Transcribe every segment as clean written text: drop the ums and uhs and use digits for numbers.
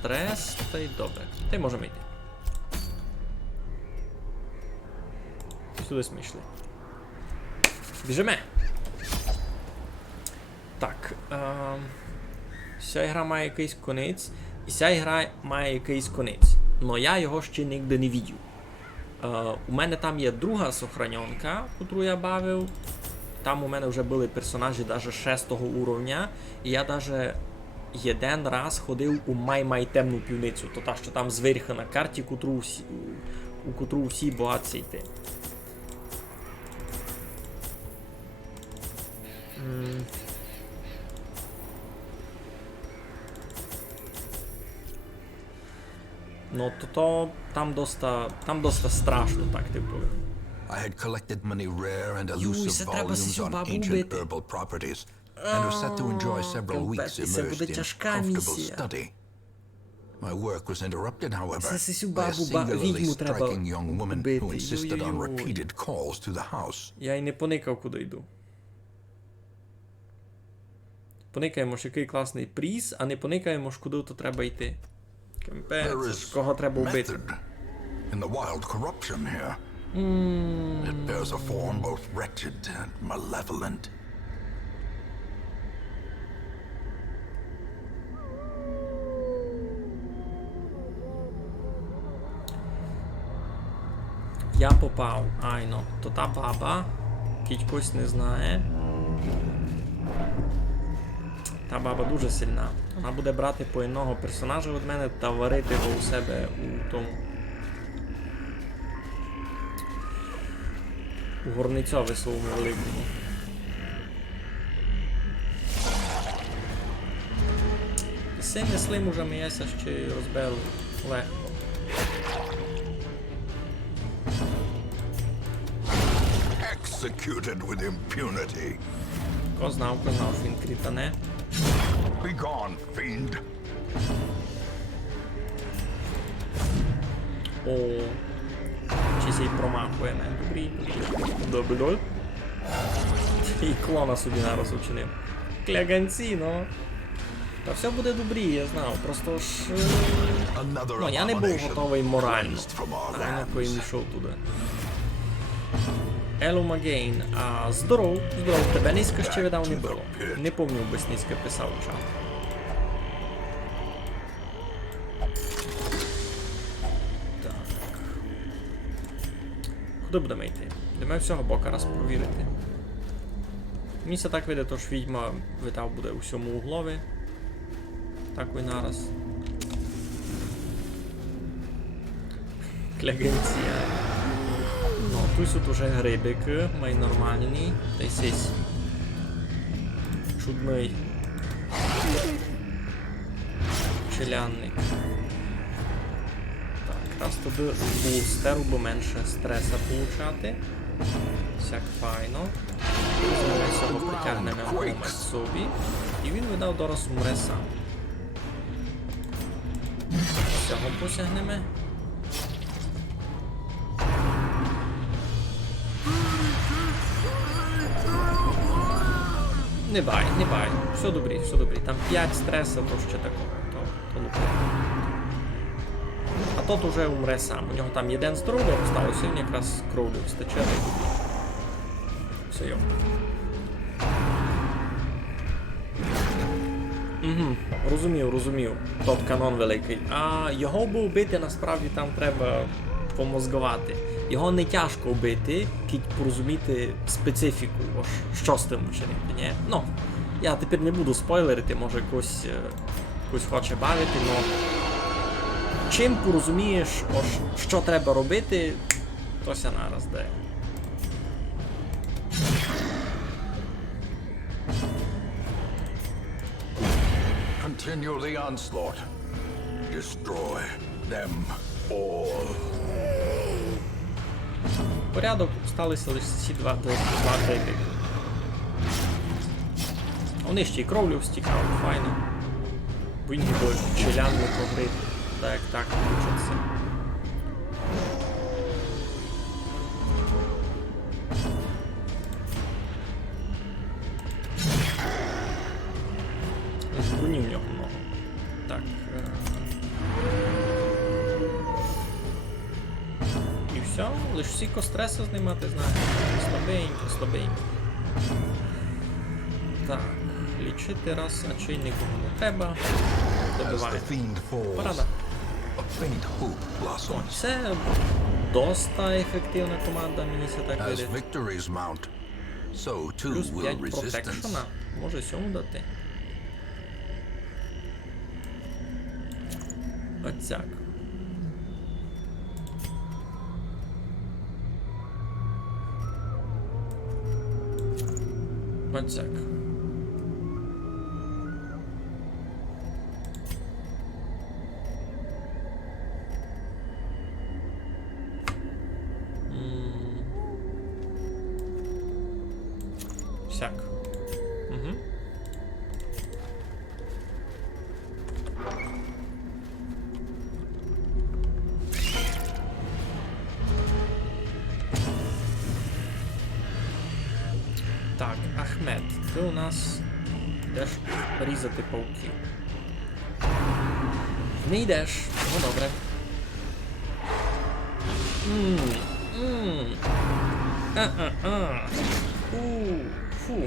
стрес, та й добре. Та й можемо йти. Сюди ми йшли. Біжиме! Так. Ця гра має якийсь конець. І ця гра має якийсь конець. Но я його ще ніде не бачив. У мене там є друга сохраненка, яку я бавив. Там у мене вже були персонажі навіть 6-го уровня. І я навіть один раз ходив у темну півницю. То та, що там зверху на карті, у котру всі бояться йти. Ну, то там доста страшно, так ти повинен. I had collected many rare and elusive volumes on ancient herbal properties and was set to enjoy several weeks immersed in comfortable study. My work was interrupted, however, by a singularly striking young woman who insisted on repeated calls to the house. Я й не поникав, куди йду. Поникаємо ж, який класний приз, а не поникаємо ж, куди то треба йти. Кемпець, кого треба вбити. In the wild corruption here. It bears a form both wretched and malevolent. Я попав. Айно. То та баба. Кітькось не знає. Та баба дуже сильна. Вона буде брати по одного персонажа від мене та варити його у себе у тому. У горницьові своєму великому. І сильний слим уже м'яся ще й розбили легко. Executed with impunity. Хто знав, що він крітане. Be gone, fiend. О, чи сей промахує мене. Добрий. І клона собі нараз учинив. Кляганці, ну. Та все буде добрі, я знав. Просто ж... Ну, я не був готовий морально. А я йшов туди. Елум Агейн. Здоров, тебе низько ще видав не було. Не пам'ятаю, без низько писав чат. Так. Куди будемо йти? Йдемо всього бока раз провірити. Мені це так видає, то ж відьма видав буде у всьому углові. Так і нараз. Клягенція. Ну, тут уже грибик, май нормальний. Та сесь чудний челянник. Так, раз туди бустеру, бо менше стреса получати. Всяк файно. Ми цього притягнемо момент собі. І він видав дораз умре сам. Цього посягнемо. Не бай. Все добрі. Там 5 стресів, то ще такого. То лупи. А тот уже умре сам. У нього там один здоров'я осталося, він якраз кров'ю встачає. Все йо. Розумів. Тот канон великий. А його би вбити, насправді там треба помозгувати. Його не тяжко вбити, тільки порозуміти специфіку, що з тим учинити, ні? Ну, я тепер не буду спойлерити, може когось хоче бавити, але чим порозумієш, що треба робити, то ся нараз де. Continue the onslaught. Destroy them all. Порядок, сталися лише ці два гриби. Вони ще й кровлю встікали, файно. Бо він ніби челянник погрив, так включиться. Броні в нього много. Так. Лиш всі костреси знімати, знаєш. Слабенько, слабенько. Так, лічити раз, а чи нікому не треба. Добиває. Порада. О, це доста ефективна команда, мені це так видить. Плюс 5 протекшена. Може сьому дати. Оцяк. Оцяк. Сяк. Угу. Так, Ахмед, ти у нас йдеш різати пауків. Не йдеш, ну добре. Фу.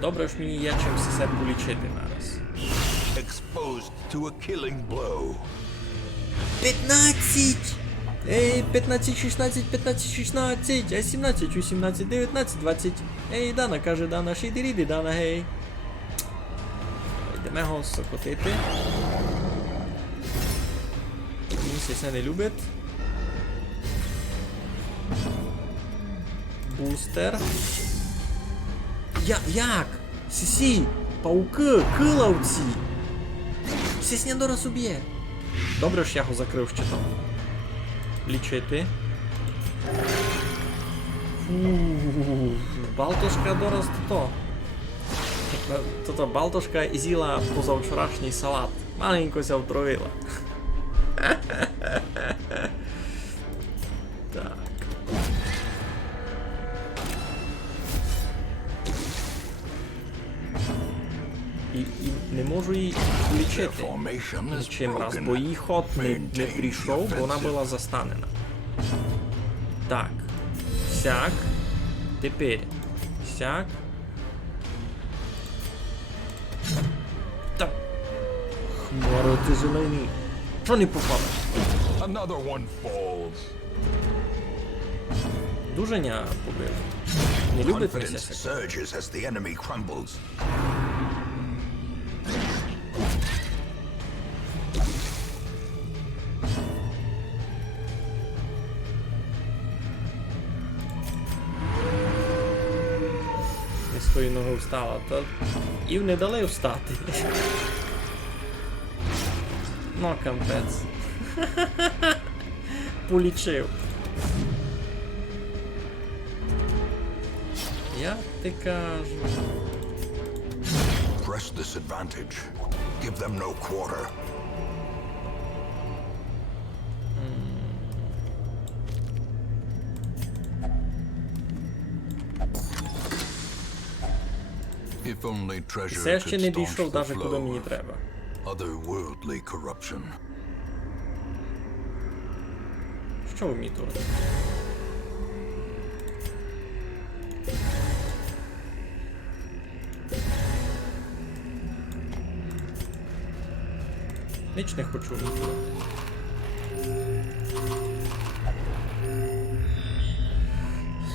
Добре ж мені є чим все полічити зараз. 15! Ей, 15, 16, 15, 16, а 17, 18, 19, 20. Ей, Дана, каже Дана, шиди-ріди, Дана, гей. Йдемо його сокотити. Місяця це не любить. Бустер. Як? Сісі, пауки, килавці. Сісь не дораз уб'є. Добре ж я його закрив щитом. Лічити. Балтушка дораз то. Тобто Балтушка з'їла позавчорашній салат. Маленько ся втровила. Так. І не можу її лічити чим раз, бо її ход не прийшов, бо вона була застанена. Так. Сяк. Тепер. Сяк. Так. Хмаро, ти зелений. Що не попало? Дуженя побили. Не любить присясяк. Не з тої ноги встала, то і не дали встати. Ну, кампець. Полічив. Я ти кажу. Press this advantage. Give them no quarter. If only treasure Це ще не could дійшов staunch the навіть куди flow мені of треба. otherworldly corruption. Що ви мені тут? Ніч не хочу вмітувати.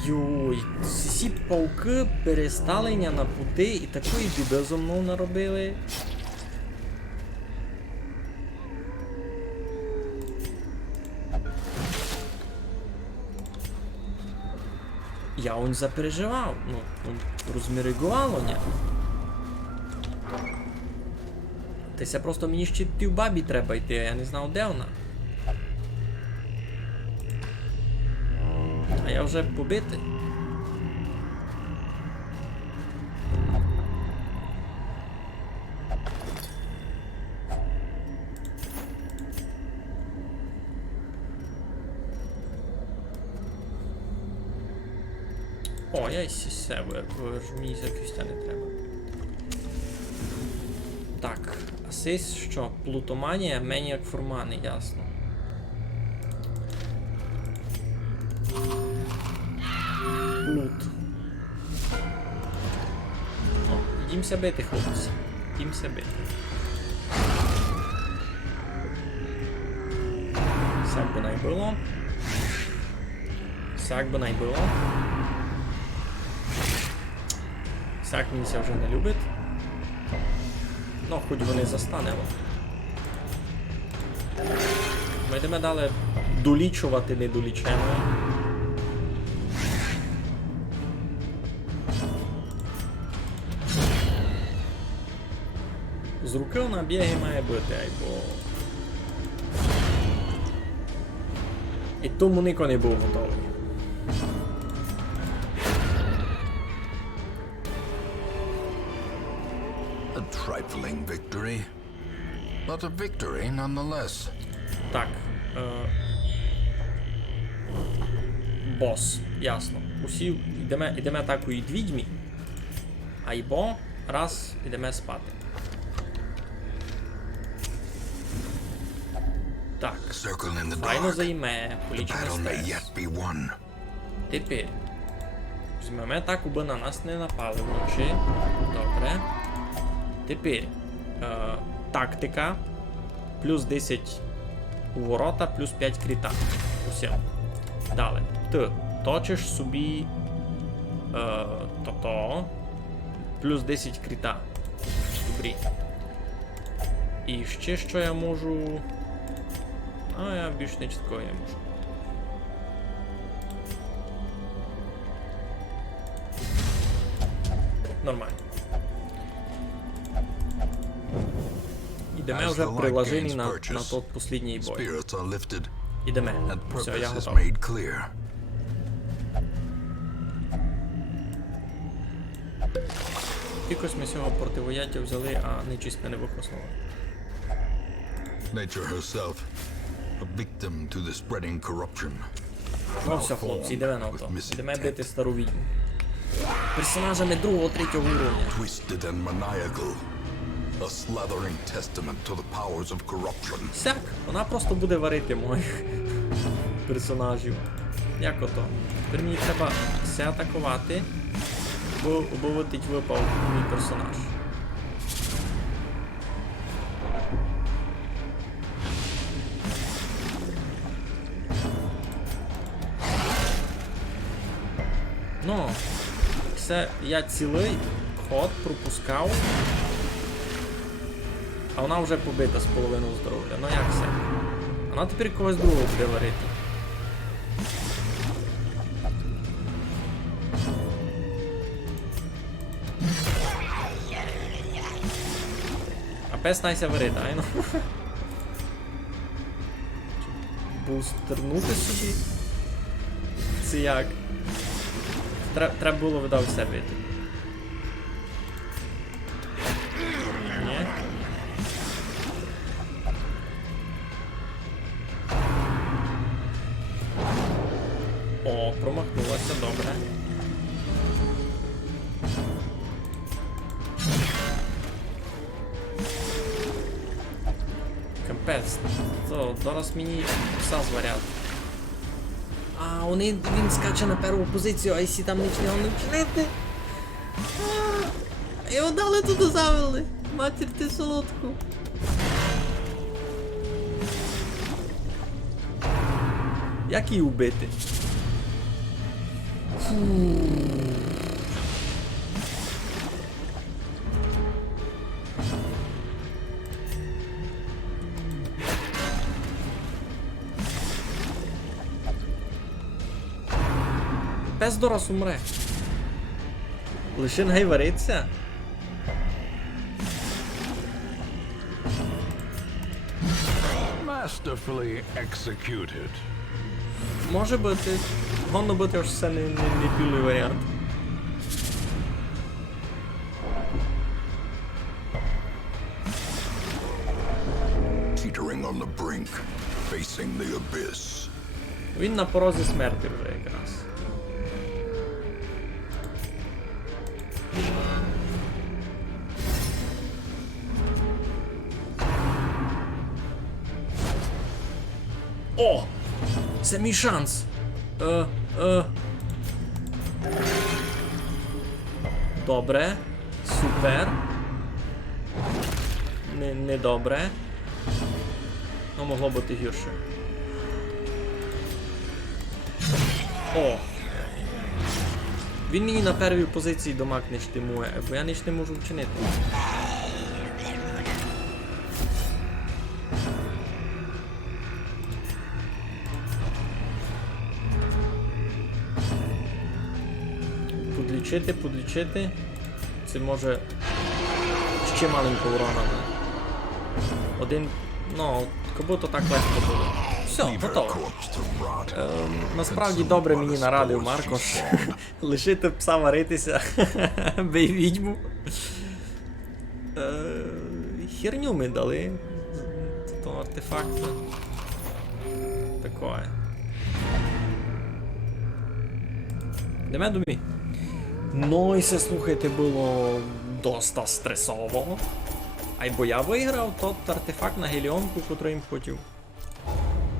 Йой, всі пауки перестали на пути і такої біди зо мною наробили. Я он запереживав, ну, розміригувало, ні? Тися просто мені ще в бабі треба йти, а я не знав, де вона. А я вже побитий. О, я із себе вижу, мені за кістя не треба. Так, асис що? Плутоманія, меніак формани, ясно. Плут. О, йдімся бити, хлопці. Йдімся бити. Сяк би найбило. Сяк би найбило. Сяк мені вже не любить. Ну, хоч вони застанемо. Ми йдемо далі долічувати не долічаємо. З руки на біги має бути, айбо. І тому ніхто не був готовий. A trifling victory, but a victory nonetheless. Так. Бос, ясно. Усі йдемо атакують відьмі. Айбо раз йдемо спати. Так. Файно займе. Полічений стрес. Тепер. Візьмемо атаку, бо на нас не напали вночі. Добре. Тепер. Тактика. Плюс 10 у ворота, плюс 5 кріта. Усе. Далі. Ти точиш собі. Тобто. Плюс 10 кріта. Добрі. І ще що я можу. А, я більш не чіткого не можу. Нормально. Ідемо вже приложені на тот последній бой. Ідемо. Все, я готовий. Якось ми цього противояддя взяли, а нечисть не викоснували. Nature herself, a victim to the spreading corruption. Ну все, хлопці, йдемо на то. Йдемо бити стару відьму. Персонажами 2-3 уровня. Twisted and maniacal, a slathering testament to the powers of corruption. Сяк, вона просто буде варити моїх персонажів. Як ото? Тепер мені треба все атакувати, бо обовитить випав мій персонаж. Ну, все, я цілий ход пропускав, а вона вже побита з половиною здоров'я. Ну як все? Вона тепер когось другого буде варити. А пес найся варити, ай ну. Бустернути собі? Це як? Треба було видав все бити. Ні? О, промахнулася, добре. Капець. То, зараз мені пса зварять. А, він скаче на першу позицію, а якщо там нічого не вчинити. Його дали туди завели. Матір ти солодку. Як її вбити? Пес дорос умре. Лише не вариться. Masterfully executed. Може бути. Гонно бути аж все не пілий варіант. Teetering on the brink, facing the abyss. Він на порозі смерті вже якраз. О! Це мій шанс. Добре. Супер. Не добре. Ну, могло бути гірше. О! Він мені на первій позиції домак не штимує, бо я ніч не можу вчинити. Подлічити. Це може ще маленько урона. Один, ну, як будто так легко буде. Все, готово. Насправді добре мені нарадив Маркош. Лишити пса варитися. Бий відьму. Херню ми дали. То артефакт. Такое. Йдеме до мі. Ну і це, слухайте, було доста стресово. А й бо я виграв тот артефакт на геліонку, котрий їм хотів.